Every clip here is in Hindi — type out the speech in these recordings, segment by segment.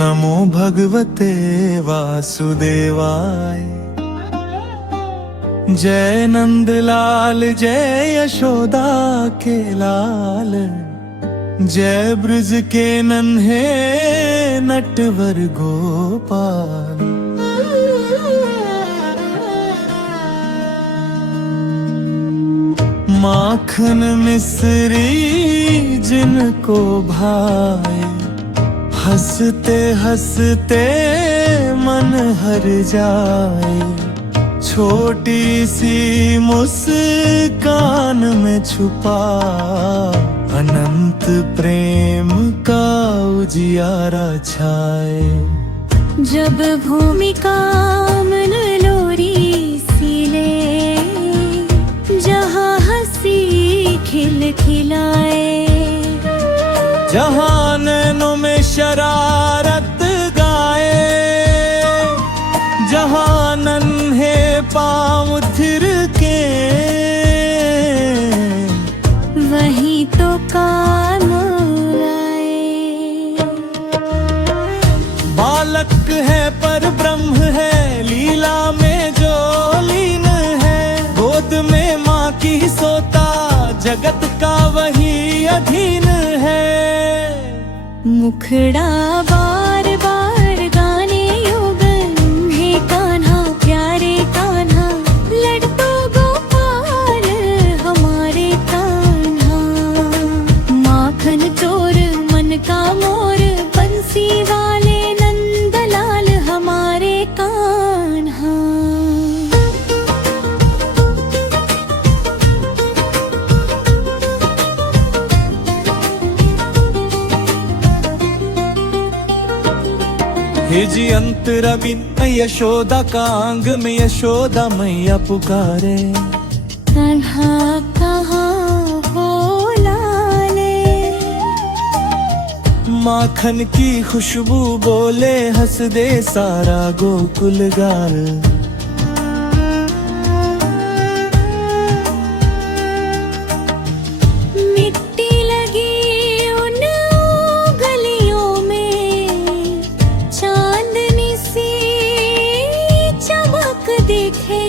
नमो भगवते वासुदेवाय। जय नंदलाल जय यशोदा के लाल, जय ब्रज के नन्हे नटवर गोपाल। माखन मिश्री जिनको भाए, हंसते हंसते मन हर जाए। छोटी सी मुस्कान में छुपा अनंत प्रेम का उजियारा छाए। जब भूमिका मन लोरी सिले, जहाँ हंसी खिल खिलाए। जहाँ नैनों में शरारत गाए, जहाँ नन्हे पाँव थिरके, वहीं तो काम आए। बालक है पर ब्रह्म है, लीला में जो लीन है। गोद में माँ की सोता, जगत का वही अधीन है। मुखड़ा बार बार गाने योगन, हे कान्हा प्यारे कान्हा, लड्डू गोपाल हमारे कान्हा। माखन चोर मन का मोर, बंसी वाले नंदलाल हमारे कान्हा। हे जी अंतरा बिन यशोदा का आंग में यशोदा मैया पुकारे। कान्हा कहाँ हो लाले, माखन की खुशबू बोले हंस दे सारा गोकुल गाल। मिट्टी लगी उन गलियों में, चांदनी सी चमक दिखे।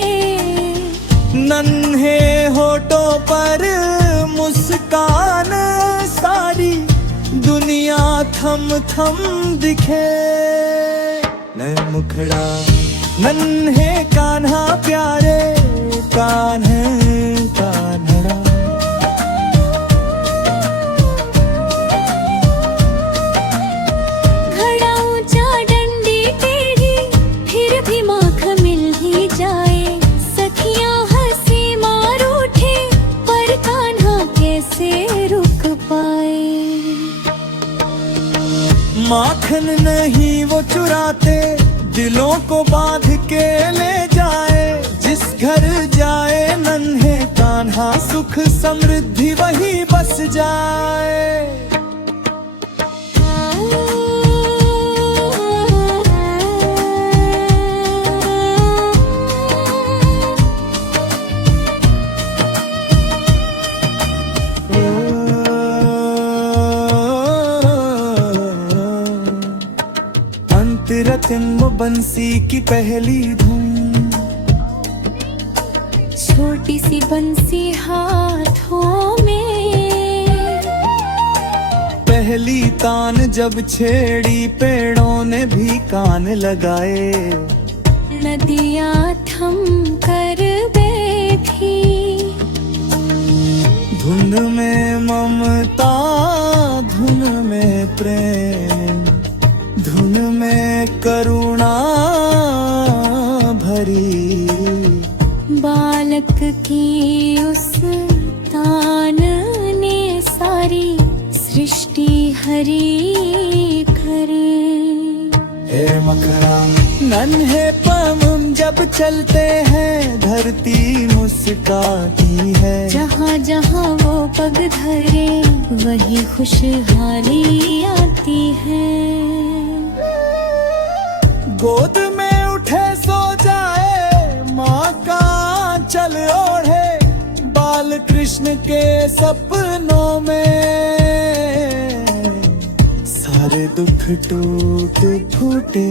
नन्हे होठों पर मुस्कान, सारी दुनिया थम थम दिखे। नैन मुखड़ा नन्हे कान्हा प्यारे, कान्हे कान्हड़ा। घड़ा ऊंचा डंडी टेढ़ी, फिर भी माख मिल ही जाए। सखियां हंसी मार उठे, पर कान्हा कैसे रुक पाए। माखन नहीं वो चुराते, दिलों को बांध के ले जाए। जिस घर जाए नन्हे कान्हा, सुख समृद्धि वही बस जाए। अंतरतिम्ब बंसी की पहली धुन, छोटी सी बंसी हाथों में। पहली तान जब छेड़ी, पेड़ों ने भी कान लगाए। नदियाँ थम कर बैठी, धुन में ममता, धुन में प्रेम, धुन में करुणा भरी। बालक की उस तान ने सारी सृष्टि हरी करी। हे मखरा नन्हे पवन जब चलते हैं, धरती मुस्काती है। जहाँ जहाँ वो पग धरे, वही खुशहाली आती है। गोद में उठे सो जाए, माँ का चल ओढ़े। बाल कृष्ण के सपनों में सारे दुख टूट फूटे।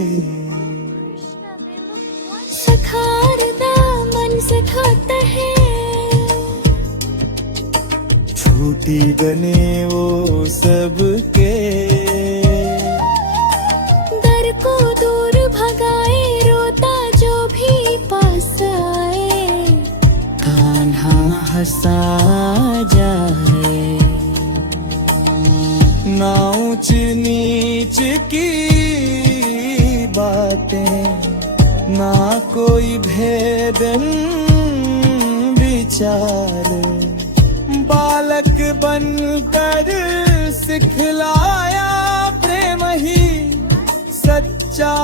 सखारदा मन सखाता है, छूटी बने वो सबके। दर को दूर भगाए, रोता जो भी पास आए। कान्हा हंसा जाए, ना ऊंच नीच की बातें, ना कोई भेदन विचार। बालक बनकर सिखलाया प्रेम ही सच्चा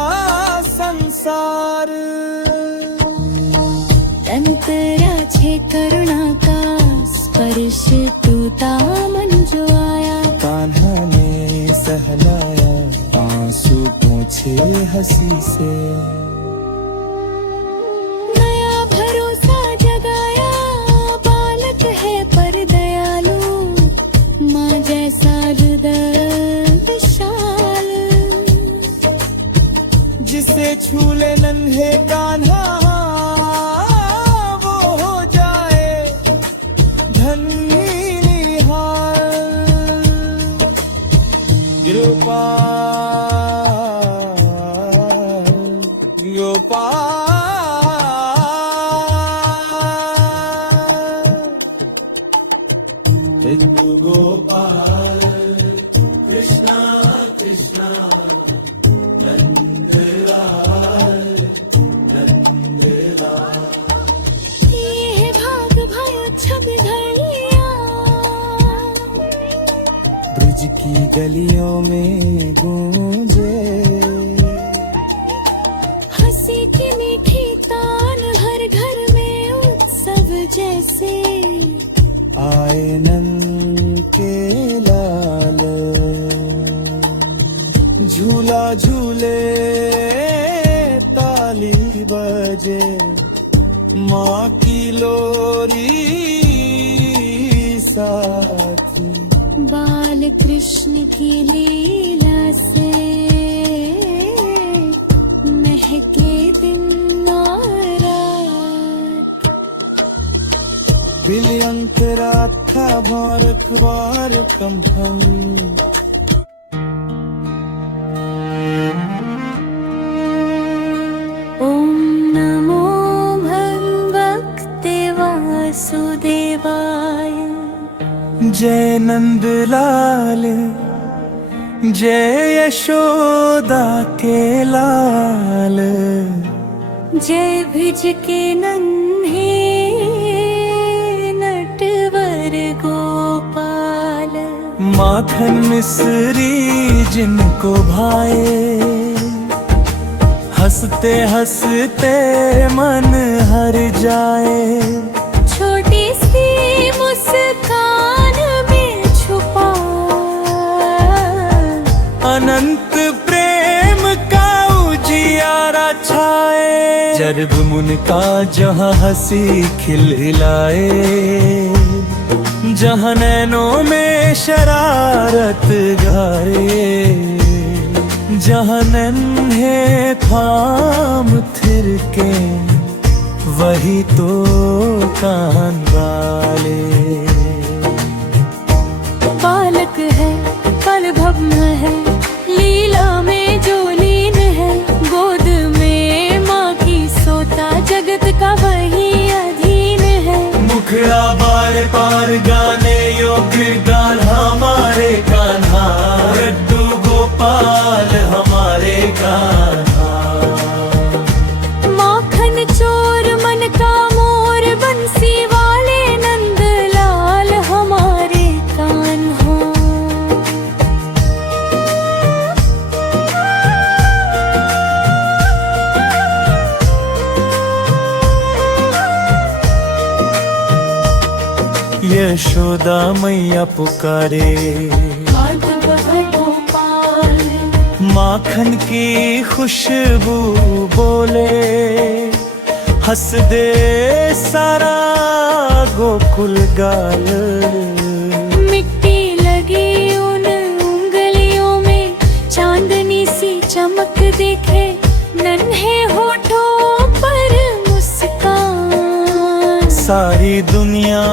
संसार। अंतरा छे करुणा का स्पर्श तूता मन जो आया। कान्हा ने सहलाया आंसू पोंछे हंसी से। नया भरोसा जगाया, बालक है पर दयालु। माँ जैसा हृदय विशाल, जिसे छू ले नन्हे कान्हा वो हो जाए धन्य निहाल। गोपाल कृष्णा कृष्णा नंदलाल नंदलाल। ये भाग भयो छब धर लिया, ब्रज की गलियों में गूंजे। हंसी की मीठी तान, हर घर में उत्सव जैसे। आए नंद के लाल, झूला झूले ताली बजे। माँ की लोरी साथी, बाल कृष्ण की लीला से महके दिन और रात। बिलियंतरा था भारत वार कंभम। ओम नमो भगवते वासुदेवाय। जय नंदलाल जय यशोदा के लाल। जय भिज के नन्हे नटवर गोपाल। माखन मिश्री जिनको भाए, हंसते हंसते मन हर जाए। छोटी सी मुस्कान में छुपा अनंत प्रेम का उजियारा छाए। जर्ब मुन का जहाँ हंसी खिलखिलाए, जहाँ नैनों में शरारत गाए। जहाँ नन्हे थाम थिरके वही तो कान वाले। बालक है पल भव्य है, लीला में जो लीन है। गोद में माँ की सोता जगत का वही अधीन है। मुखड़ा बार पार गाने योग्य गान हमारे कान्हा। लड्डू गोपाल हमारे कान्हा। माखन चोर मन का मोर, बंसी वाले नंदलाल हमारे कान्हा। यशोदा मैया पुकारे, माखन की खुशबू बोले। हंस दे सारा गोकुल गाल। मिट्टी लगी उन उंगलियों में, चांदनी दिखे नन्हे होठों पर मुस्कान। सारी दुनिया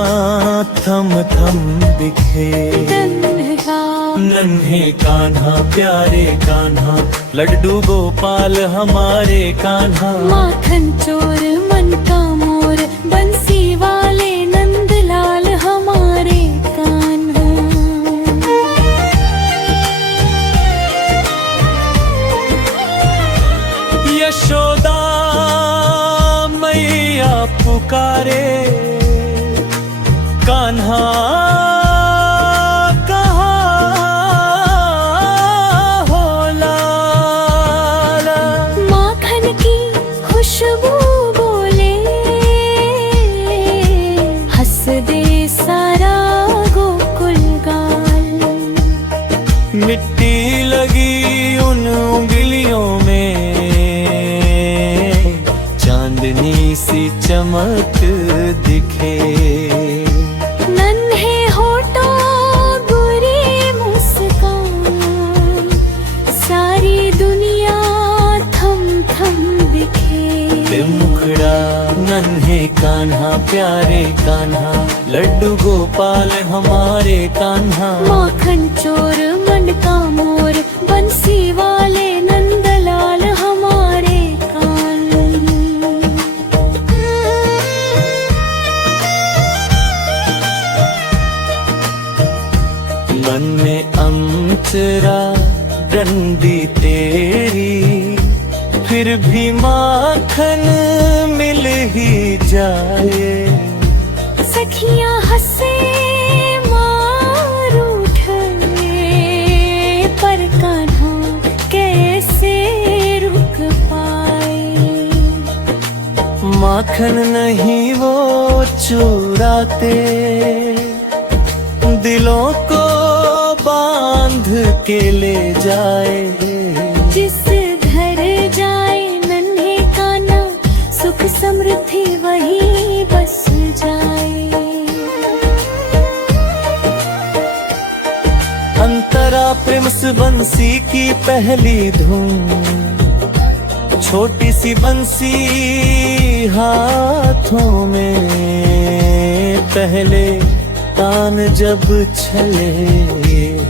थम थम दिखे तन्हा नन्हे कान्हा प्यारे कान्हा, लड्डू गोपाल हमारे कान्हा। माखन चोर मन का मोर, बंसी वाले नंदलाल हमारे कान्हा। यशोदा मैया पुकारे, कान्हा खुशबू बोले हंस दे सारा गोकुल गाल। मिट्टी लगी उन उंगलियों में, चांदनी सी चमक दिखे। नन्हे होठों बुरी मुस्कान, सारी दुनिया थम थम दिखे। मुखड़ा नन्हे कान्हा प्यारे कान्हा, लड्डू गोपाल हमारे कान्हा। माखन चोर मन का मोर, बंसी वाले नंदलाल हमारे कान्हा। मन में अंतरा डंडी तेरी, फिर भी माखन मिल ही जाए। सखियां हंसे मार उठे, पर कान्हा कैसे रुक पाए। माखन नहीं वो चुराते, दिलों को बांध के ले जाए। जिस घर जाए नन्हे कान्हा, सुख समृद्धि वही बस जाए। अंतरा प्रेम से बंसी की पहली धुन, छोटी सी बंसी हाथों में, पहले तान जब छले।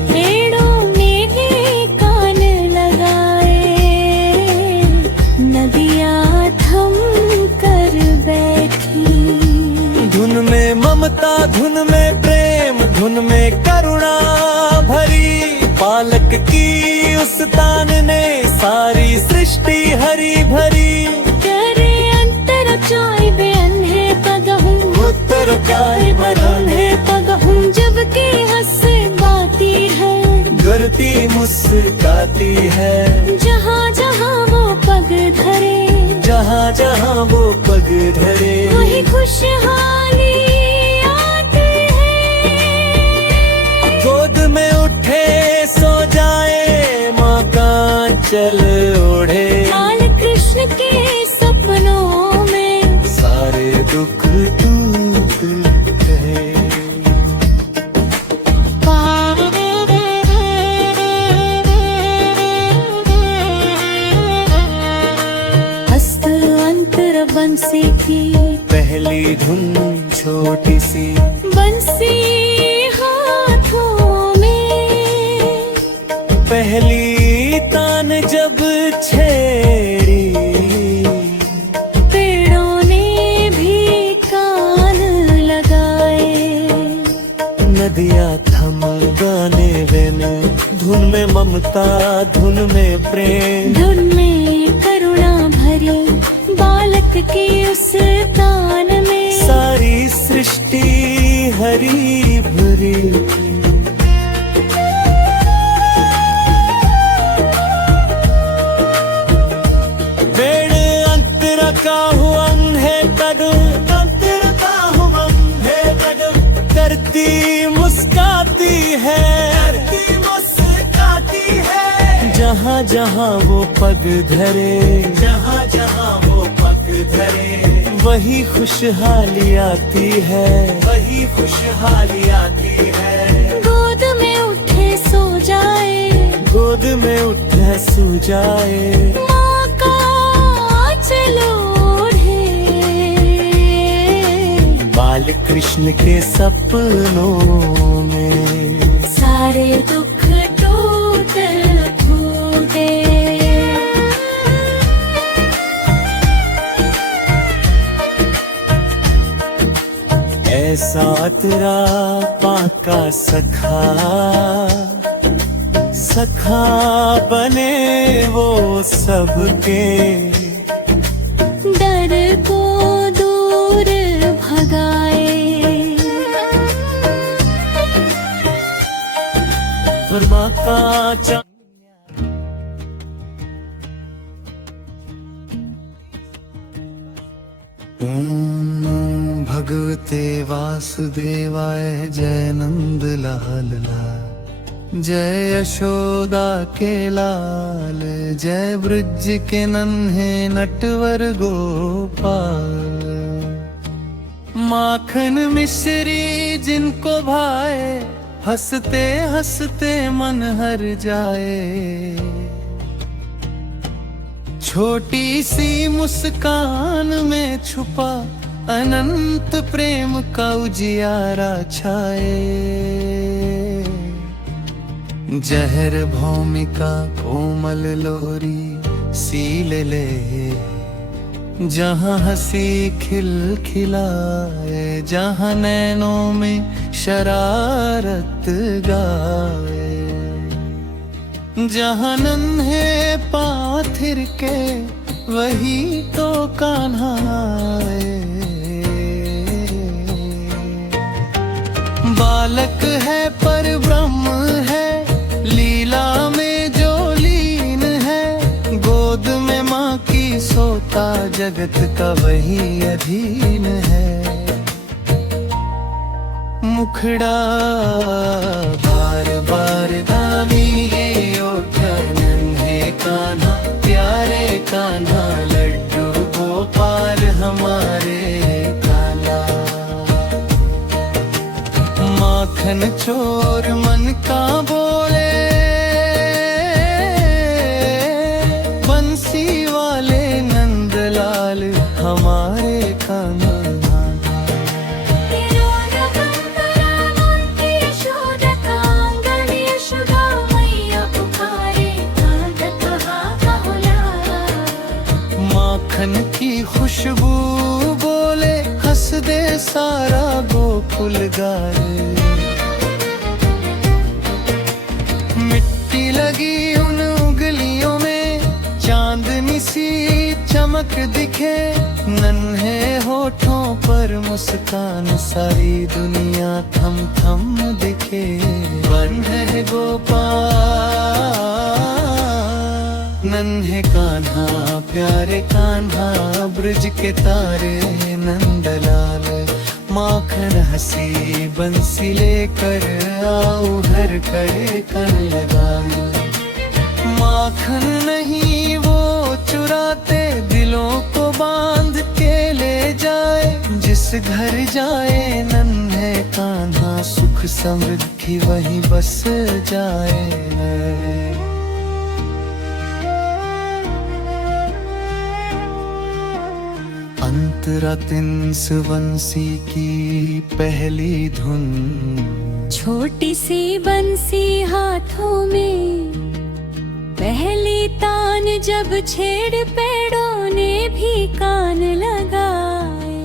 पेड़ों ने कान लगाए, नदियाँ थम कर बैठी। धुन में ममता धुन में प्रेम, धुन में करुणा भरी। पालक की उस तान ने सारी सृष्टि हरी भरी। करे अंतर चाय बे अन्हे पगहूँ, उत्तर काय अन्हे पगहूँ। जब की हंस बाती है, करती मुस्काती है। जहाँ जहाँ वो पग धरे, जहाँ जहाँ वो पग धरे, वही खुशहाली आती है। गोद में उठे सो जाए, माँ का चल ओढ़े। बाल कृष्ण के सपनों में सारे दुख दूर गए। हस्त अंतर बंसी की पहली धुन छोटी सी, बंसी हाथों में। पहली तान जब छेड़ी, पेड़ों ने भी कान लगाए। नदियाँ थम गाने वेने, धुन में ममता धुन में प्रेम। धुन में करुणा भरी, बालक के उस तान में। सारी सृष्टि हरी भरी। बेड़ अंतरा का हुआ है कदम, अंतरा का हुआ है कदम। धरती मुस्काती है, धरती मुस्काती है। जहाँ जहाँ वो पग धरे, जहाँ जहाँ वो पग धरे, वही खुशहाली आती है, वही खुशहाली आती है। गोद में उठे सो जाए, गोद में उठे सहसु जाए। माँ का आंचल ओढ़े, बाल कृष्ण के सपनों में सारे दुख टूट फूटे। ऐसा तेरा पाका सखा, सखा बने वो सबके, डर को दूर भगाए। ब्रह्मा का ओम भगवते वासुदेवाय जय नंद लाल लाल, जय यशोदा के लाल, जय ब्रज के नन्हे नटवर गोपाल। माखन मिश्री जिनको भाए, हंसते हंसते मन हर जाए। छोटी सी मुस्कान में छुपा अनंत प्रेम का उजियारा छाए। जहर भौमिका कोमल लोरी सील ले, जहाँ हंसी खिल खिलाए, जहाँ नैनों में शरारत गाए, जहाँ नन्हे पाथिर के वही तो कान्हा आए। बालक है पर ब्रह्म है, लीला में जो लीन है, गोद में माँ की सोता जगत का वही अधीन है। मुखड़ा बार बार दामी नन्हे कान्हा, प्यारे कान्हा, लड्डू गोपाल हमारे काला। माखन चोर मन का बोले, बंसी वाले नंदलाल हमारे कान्हा। माखन की खुशबू बोले, हंस दे सारा गोकुल गाए। मिट्टी लगी उन उंगलियों में, चांदनी सी चमक दिखे, नन्हे होठों पर मुस्कान, सारी दुनिया थम थम दिखे। बन है गोपाल नन्हे कान्हा, प्यारे कान्हा, ब्रज के तारे नंदलाल। माखन हंसी बंसी लेकर आओ, हर करे कन लगाए। माखन नहीं वो चुराते, दिलों को बांध के ले जाए। जिस घर जाए नन्हे कान्हा, सुख समृद्धि वहीं बस जाए। अंतरातिंस बंसी की पहली धुन, छोटी सी बंसी हाथों में, पहली तान जब छेड़ पेड़ों ने भी कान लगाए।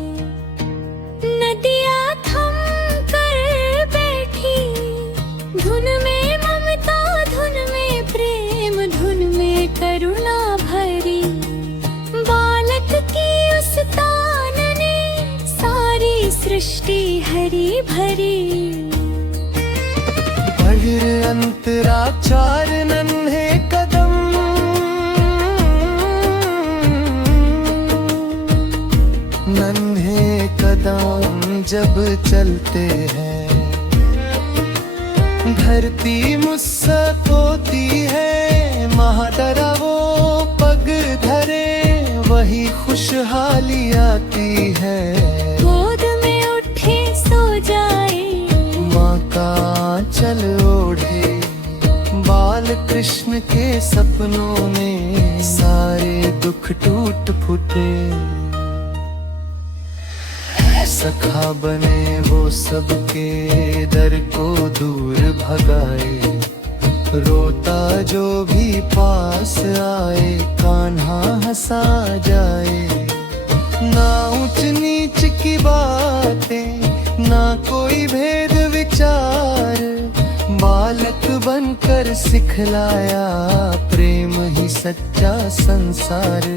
नदियाँ थम कर बैठी, धुन में ममता, धुन में प्रेम, धुन में करुणा भरी। बालक की उस तान ने सारी सृष्टि हरी भरी। बढ़ अंतरा चार नन्हे कदम, नन्हे कदम जब चलते हैं, धरती मुस्सक होती है। महादरा वो पग धरे, वही खुशहाली आती है। गोद में उठे सो जाए, माँ का चल ओढ़े, बाल बाल कृष्ण के सपनों में सारे दुख टूट फूटे। सखा बने वो सबके डर को दूर भगाए, रोता जो भी पास आए कान्हा हंसा जाए। ना ऊंच नीच की बातें ना कोई भेद विचार, बालक बनकर सिखलाया प्रेम ही सच्चा संसार।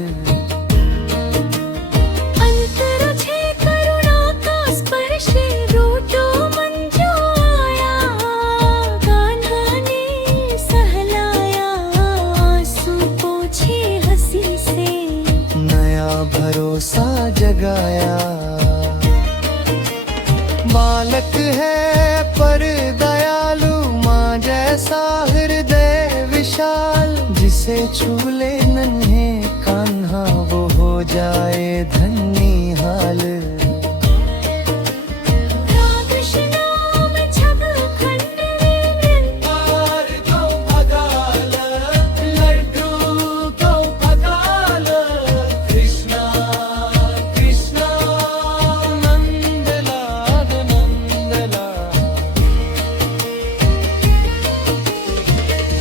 भरोसा जगाया, बालक है पर दयालु, माँ जैसा हृदय विशाल। जिसे छू ले नन्हे कान्हा वो हो जाए धन्य हाल।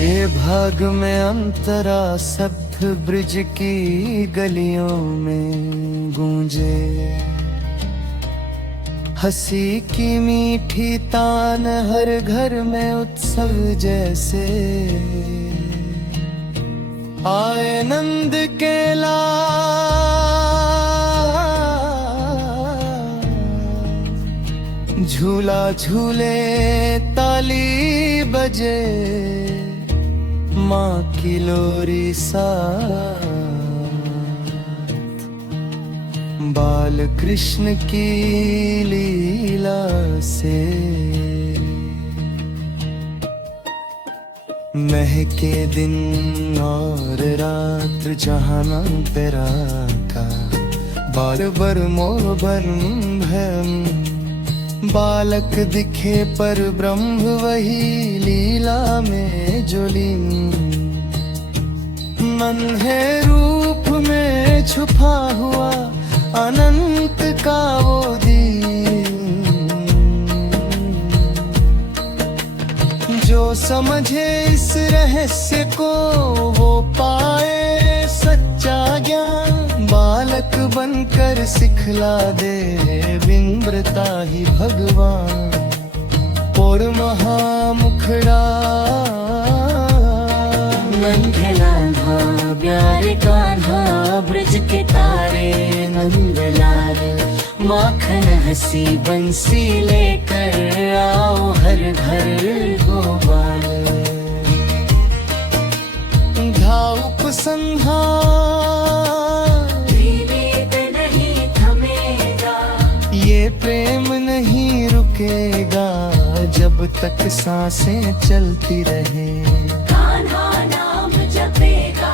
ये भाग में अंतरा शब्द ब्रिज की गलियों में गूंजे। हंसी की मीठी तान हर घर में उत्सव जैसे। आए नंद के लाल झूला झूले ताली बजे, माँ की लोरी साथ। बाल कृष्ण की लीला से महके दिन और रात जहानांतरा का। बार बार मोर भरम बालक दिखे पर ब्रह्म वही लीला में जोलीन। नन्हे रूप में छुपा हुआ अनंत का वो दीन। जो समझे इस रहस्य को वो पाए सच्चा ज्ञान। बालक बनकर सिखला दे विनम्रता ही भगवान। और महामुखड़ा नन्हे कान्हा प्यारे कान्हा ब्रज के तारे नंदलाल। माखन हंसी बंसी लेकर आओ हर घर गोपाल। धाउप संहार ये प्रेम नहीं रुकेगा जब तक सांसें चलती रहे। कान्हा नाम जपेगा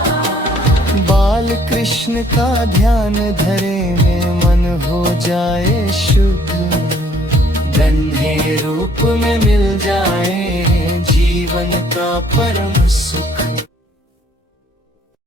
बाल कृष्ण का ध्यान धरे में मन हो जाए शुद्ध। नन्हे रूप में मिल जाए जीवन का परम